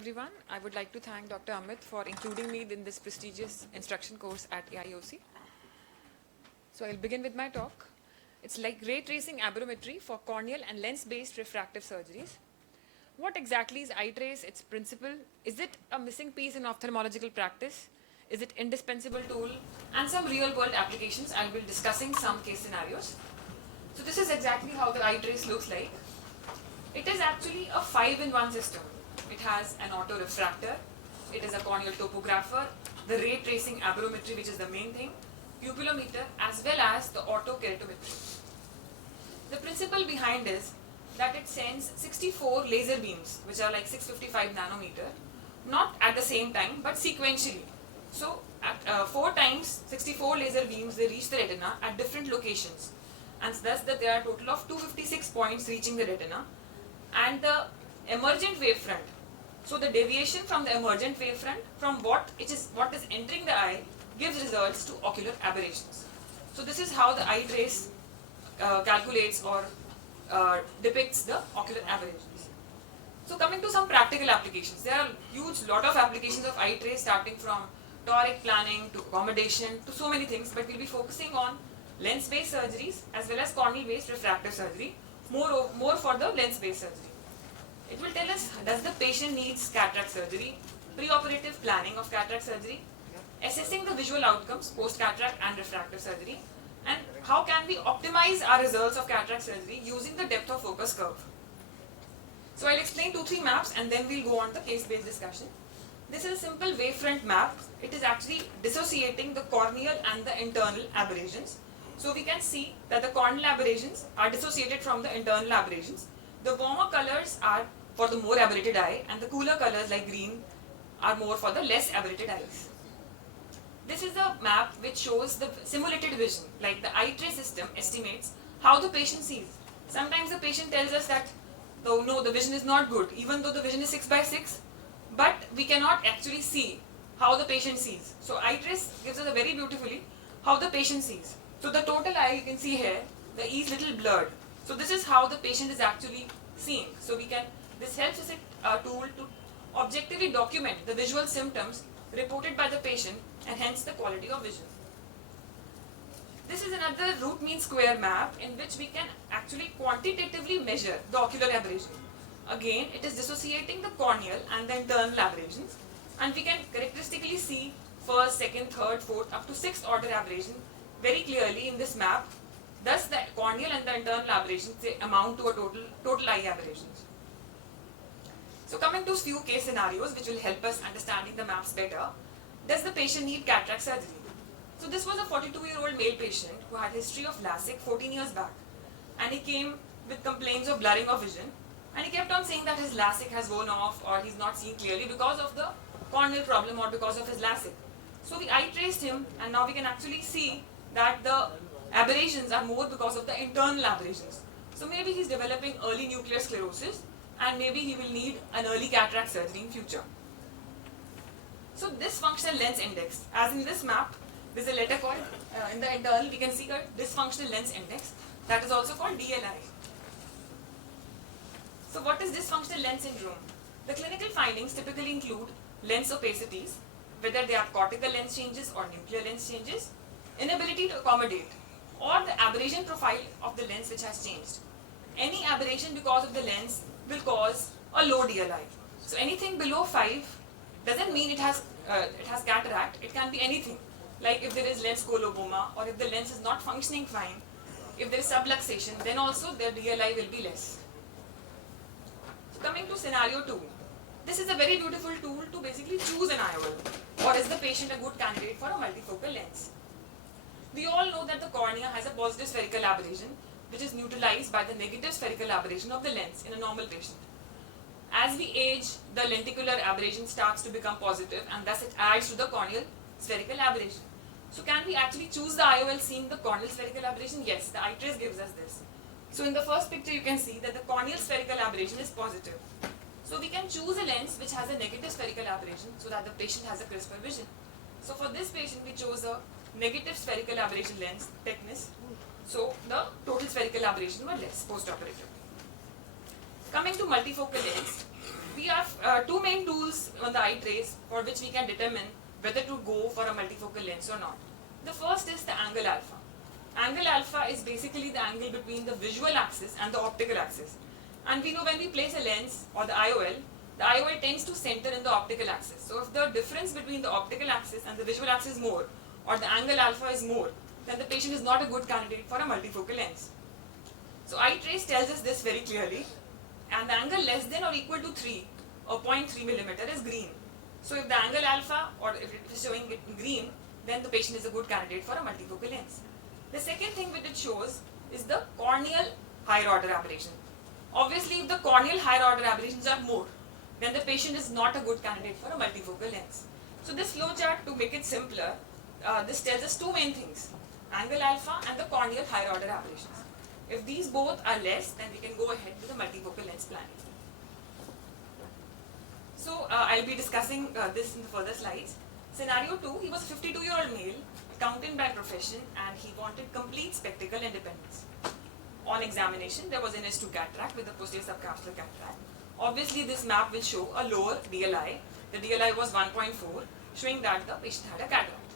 Everyone, I would like to thank Dr. Amit for including me in this prestigious instruction course at AIOC. So I'll begin with my talk. It's like ray tracing aberrometry for corneal and lens-based refractive surgeries. What exactly is eye trace, its principle? Is it a missing piece in ophthalmological practice? Is it indispensable tool? And some real-world applications. I'll be discussing some case scenarios. So this is exactly how the eye trace looks like. It is actually a 5-in-1 system. It has an auto-refractor, it is a corneal topographer, the ray tracing aberrometry, which is the main thing, pupillometer, as well as the auto-keratometry. The principle behind is that it sends 64 laser beams, which are like 655 nanometer, not at the same time, but sequentially. So at 4 times 64 laser beams, they reach the retina at different locations. And thus that there are a total of 256 points reaching the retina. And the emergent wavefront, so the deviation from the emergent wavefront from what is entering the eye gives results to ocular aberrations. So this is how the eye trace calculates or depicts the ocular aberrations. So coming to some practical applications, there are huge lot of applications of eye trace, starting from toric planning to accommodation to so many things, but we'll be focusing on lens-based surgeries as well as corneal-based refractive surgery, more for the lens-based surgery. It will tell us, does the patient needs cataract surgery, preoperative planning of cataract surgery, assessing the visual outcomes post-cataract and refractive surgery, and how can we optimize our results of cataract surgery using the depth of focus curve. So I'll explain 2-3 maps and then we'll go on the case-based discussion. This is a simple wavefront map. It is actually dissociating the corneal and the internal aberrations. So we can see that the corneal aberrations are dissociated from the internal aberrations. The warmer colors are for the more aberrated eye, and the cooler colors like green are more for the less aberrated eyes. This is a map which shows the simulated vision, like the eye trace system estimates how the patient sees. Sometimes the patient tells us that, oh no, the vision is not good, even though the vision is 6/6, but we cannot actually see how the patient sees. So eye trace gives us a very beautifully how the patient sees. So the total eye you can see here, the E is little blurred. So this is how the patient is actually seeing. So this helps us a tool to objectively document the visual symptoms reported by the patient and hence the quality of vision. This is another root mean square map in which we can actually quantitatively measure the ocular aberration. Again, it is dissociating the corneal and the internal aberrations, and we can characteristically see first, second, third, fourth, up to 6th order aberration very clearly in this map. Thus, the corneal and the internal aberrations, they amount to a total eye aberrations. So coming to few case scenarios which will help us understanding the maps better. Does the patient need cataract surgery? So this was a 42-year-old male patient who had history of LASIK 14 years back, and he came with complaints of blurring of vision, and he kept on saying that his LASIK has worn off or he's not seeing clearly because of the corneal problem or because of his LASIK. So we eye traced him, and now we can actually see that the aberrations are more because of the internal aberrations. So maybe he's developing early nuclear sclerosis, and maybe he will need an early cataract surgery in future. So dysfunctional lens index, as in this map, there's a letter called, in the internal we can see a dysfunctional lens index, that is also called DLI. So what is dysfunctional lens syndrome? The clinical findings typically include lens opacities, whether they are cortical lens changes or nuclear lens changes, inability to accommodate, or the aberration profile of the lens which has changed. Any aberration because of the lens will cause a low DLI. So anything below 5 doesn't mean it has cataract. It can be anything. Like if there is lens coloboma, or if the lens is not functioning fine, if there is subluxation, then also the DLI will be less. So coming to scenario 2. This is a very beautiful tool to basically choose an IOL, or is the patient a good candidate for a multifocal lens. We all know that the cornea has a positive spherical aberration, which is neutralized by the negative spherical aberration of the lens in a normal patient. As we age, the lenticular aberration starts to become positive, and thus it adds to the corneal spherical aberration. So can we actually choose the IOL seeing the corneal spherical aberration? Yes, the eye trace gives us this. So in the first picture you can see that the corneal spherical aberration is positive. So we can choose a lens which has a negative spherical aberration so that the patient has a crisper vision. So for this patient we chose a negative spherical aberration lens thickness, so the total spherical aberration were less post-operative. Coming to multifocal lens, we have two main tools on the eye trace for which we can determine whether to go for a multifocal lens or not. The first is the angle alpha. Angle alpha is basically the angle between the visual axis and the optical axis. And we know when we place a lens or the IOL tends to center in the optical axis. So if the difference between the optical axis and the visual axis is more, or the angle alpha is more, then the patient is not a good candidate for a multifocal lens. So eye trace tells us this very clearly, and the angle less than or equal to 3 or 0.3 millimeter is green. So if the angle alpha, or if it is showing it in green, then the patient is a good candidate for a multifocal lens. The second thing which it shows is the corneal higher order aberration. Obviously, if the corneal higher order aberrations are more, then the patient is not a good candidate for a multifocal lens. So this flowchart, to make it simpler, this tells us two main things: angle alpha and the corneal higher order aberrations. If these both are less, then we can go ahead with the multifocal lens planning. So I'll be discussing this in the further slides. Scenario 2, he was a 52-year-old male, accountant by profession, and he wanted complete spectacle independence. On examination, there was an S2 cataract with a posterior subcapsular cataract. Obviously, this map will show a lower DLI. The DLI was 1.4, showing that the patient had a cataract.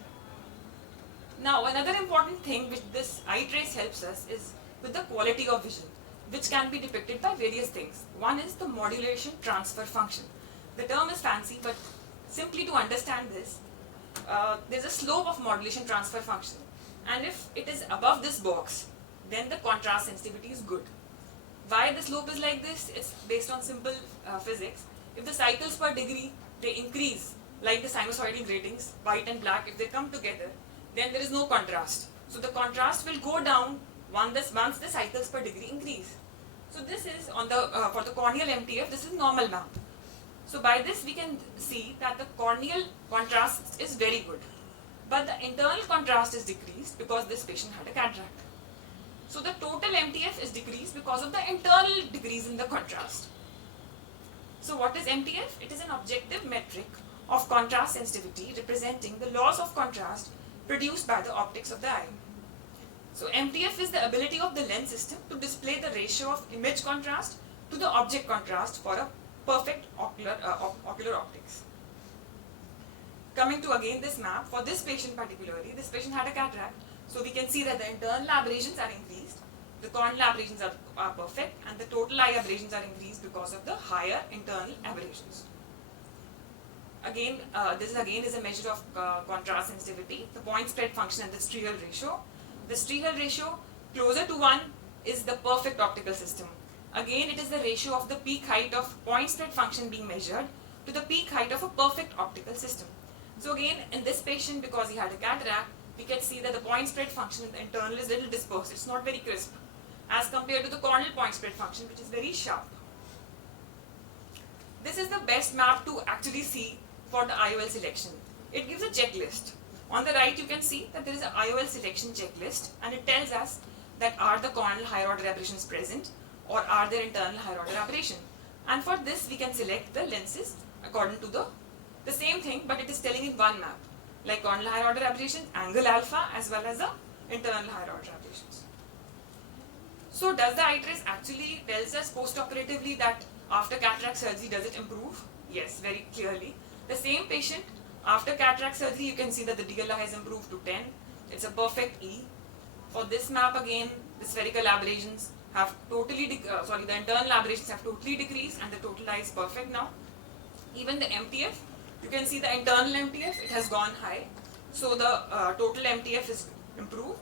Now, another important thing which this eye trace helps us is with the quality of vision, which can be depicted by various things. One is the modulation transfer function. The term is fancy, but simply to understand this, there's a slope of modulation transfer function, and if it is above this box, then the contrast sensitivity is good. Why the slope is like this? It's based on simple physics. If the cycles per degree, they increase, like the sinusoidal gratings, white and black, if they come together, then there is no contrast. So the contrast will go down once the cycles per degree increase. So this is on the for the corneal MTF, this is normal map. So by this we can see that the corneal contrast is very good, but the internal contrast is decreased because this patient had a cataract. So the total MTF is decreased because of the internal decrease in the contrast. So what is MTF? It is an objective metric of contrast sensitivity representing the loss of contrast produced by the optics of the eye. So MTF is the ability of the lens system to display the ratio of image contrast to the object contrast for a perfect ocular optics. Coming to again this map, for this patient particularly, this patient had a cataract, so we can see that the internal aberrations are increased, the corneal aberrations are perfect, and the total eye aberrations are increased because of the higher internal aberrations. Again, this is a measure of contrast sensitivity, the point spread function and the Strehel ratio. The Strehel ratio closer to 1 is the perfect optical system. Again, it is the ratio of the peak height of point spread function being measured to the peak height of a perfect optical system. So again, in this patient, because he had a cataract, we can see that the point spread function in the internal is little dispersed. It's not very crisp as compared to the corneal point spread function, which is very sharp. This is the best map to actually see for the IOL selection. It gives a checklist. On the right, you can see that there is an IOL selection checklist, and it tells us that are the corneal higher order aberrations present, or are there internal higher order aberration. And for this, we can select the lenses according to the same thing, but it is telling in one map, like corneal higher order aberrations, angle alpha, as well as the internal higher order aberrations. So does the eye trace actually tells us post-operatively that after cataract surgery, does it improve? Yes, very clearly. The same patient, after cataract surgery, you can see that the DLI has improved to 10. It's a perfect E. For this map again, the spherical aberrations have totally, the internal aberrations have totally decreased, and the total eye is perfect now. Even the MTF, you can see the internal MTF, it has gone high. So the total MTF is improved.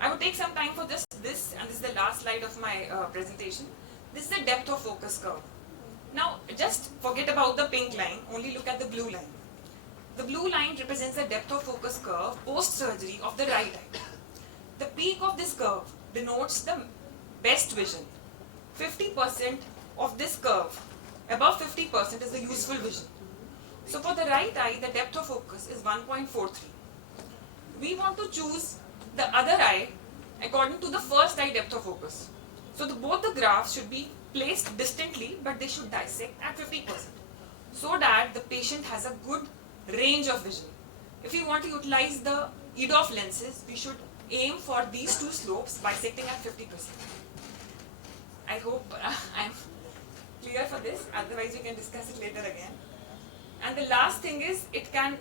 I would take some time for this, and this is the last slide of my presentation. This is the depth of focus curve. Now, just forget about the pink line, only look at the blue line. The blue line represents the depth of focus curve post-surgery of the right eye. The peak of this curve denotes the best vision. 50% of this curve, above 50% is the useful vision. So for the right eye, the depth of focus is 1.43. We want to choose the other eye according to the first eye depth of focus. So both the graphs should be placed distantly, but they should dissect at 50%, so that the patient has a good range of vision. If we want to utilize the EDOF lenses, we should aim for these two slopes bisecting at 50%. I hope I'm clear for this, otherwise we can discuss it later again. And the last thing is, it can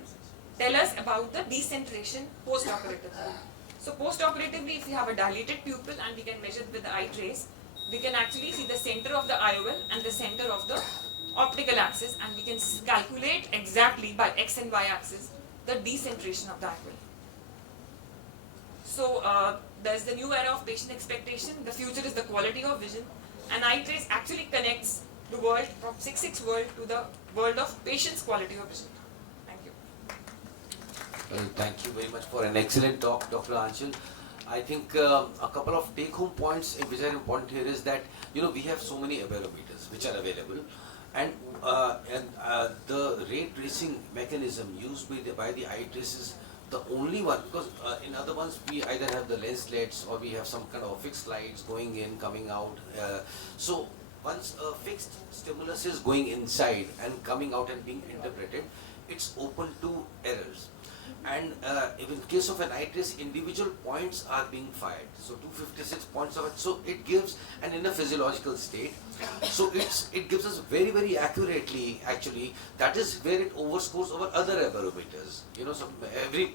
tell us about the decentration post-operatively. So post-operatively, if we have a dilated pupil and we can measure with the eye trace, we can actually see the center of the IOL and the center of the optical axis, and we can calculate exactly by x and y axis the decentration of the IOL. So there's the new era of patient expectation. The future is the quality of vision. And eye trace actually connects the world from 6/6 world to the world of patient's quality of vision. Thank you. Well, thank you very much for an excellent talk, Dr. Anchal. I think a couple of take-home points which are important here is that we have so many aberrometers which are available, and the ray tracing mechanism used by the eye trace is the only one, because in other ones we either have the lens slits or we have some kind of fixed lights going in, coming out. So once a fixed stimulus is going inside and coming out and being interpreted, it's open to errors. And in case of an eye trace, individual points are being fired. So 256 points of it. So it gives, and in a physiological state. So it gives us very, very accurately, actually. That is where it overscores over other aberrometers.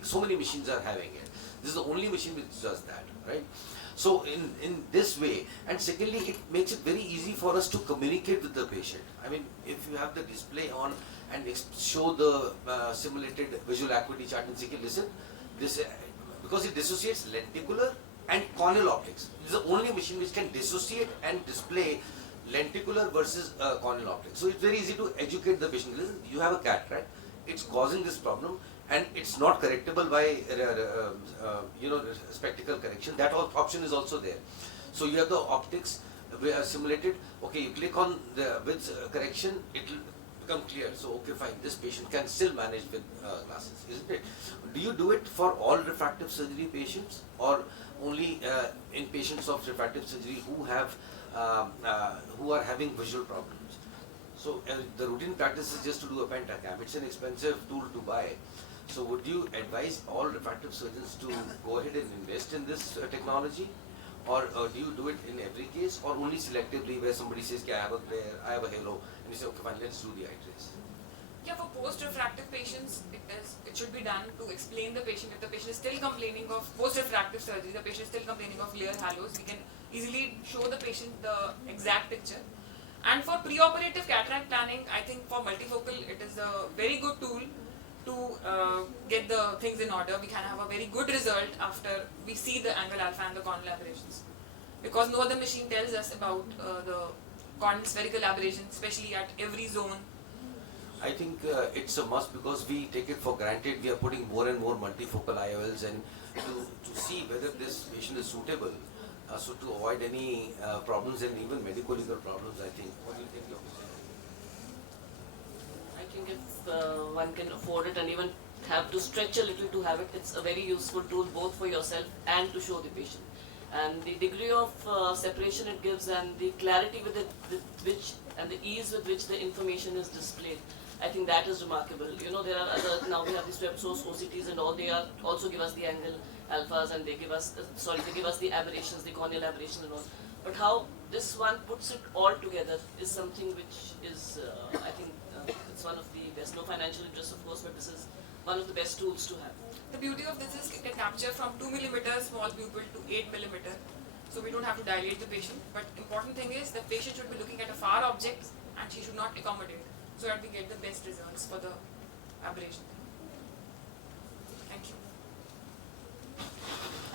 So many machines are having it. This is the only machine which does that, right? So in this way, and secondly, it makes it very easy for us to communicate with the patient. I mean, if you have the display on and show the simulated visual acuity chart and say, listen, this because it dissociates lenticular and corneal optics. This is the only machine which can dissociate and display lenticular versus corneal optics. So it's very easy to educate the patient. Listen, you have a cataract, it's causing this problem, and it's not correctable by spectacle correction. That option is also there. So you have the optics simulated. Okay, you click on the with correction, it will become clear. So okay, fine, this patient can still manage with glasses, isn't it? Do you do it for all refractive surgery patients, or only in patients of refractive surgery who have who are having visual problems? So the routine practice is just to do a pentacam. It's an expensive tool to buy. So would you advise all refractive surgeons to go ahead and invest in this technology? Or do you do it in every case, or only selectively where somebody says, I have a glare, I have a halo, and you say, okay, fine, let's do the eye trace? Yeah, for post-refractive patients, it should be done to explain the patient. If the patient is still complaining of post-refractive surgery, the patient is still complaining of glare halos, we can easily show the patient the exact picture. And for pre-operative cataract planning, I think for multifocal, it is a very good tool to get the things in order. We can have a very good result after we see the angle alpha and the corneal aberrations, because no other machine tells us about the corneal spherical aberrations, especially at every zone. I think it's a must, because we take it for granted. We are putting more and more multifocal IOLs, and to see whether this patient is suitable, so to avoid any problems and even medical legal problems, I think. What do you think, Dr. I think if one can afford it and even have to stretch a little to have it, it's a very useful tool both for yourself and to show the patient. And the degree of separation it gives, and the clarity with which and the ease with which the information is displayed, I think that is remarkable. There are other, now we have the swept source OCTs and all, they are also give us the angle alphas, and they give us the aberrations, the corneal aberrations and all. But how this one puts it all together is something which is, I think, it's one of the best. No financial interest, of course, but this is one of the best tools to have. The beauty of this is it can capture from 2 mm small pupil to 8 mm. So we don't have to dilate the patient. But important thing is the patient should be looking at a far object, and she should not accommodate, so that we get the best results for the aberration.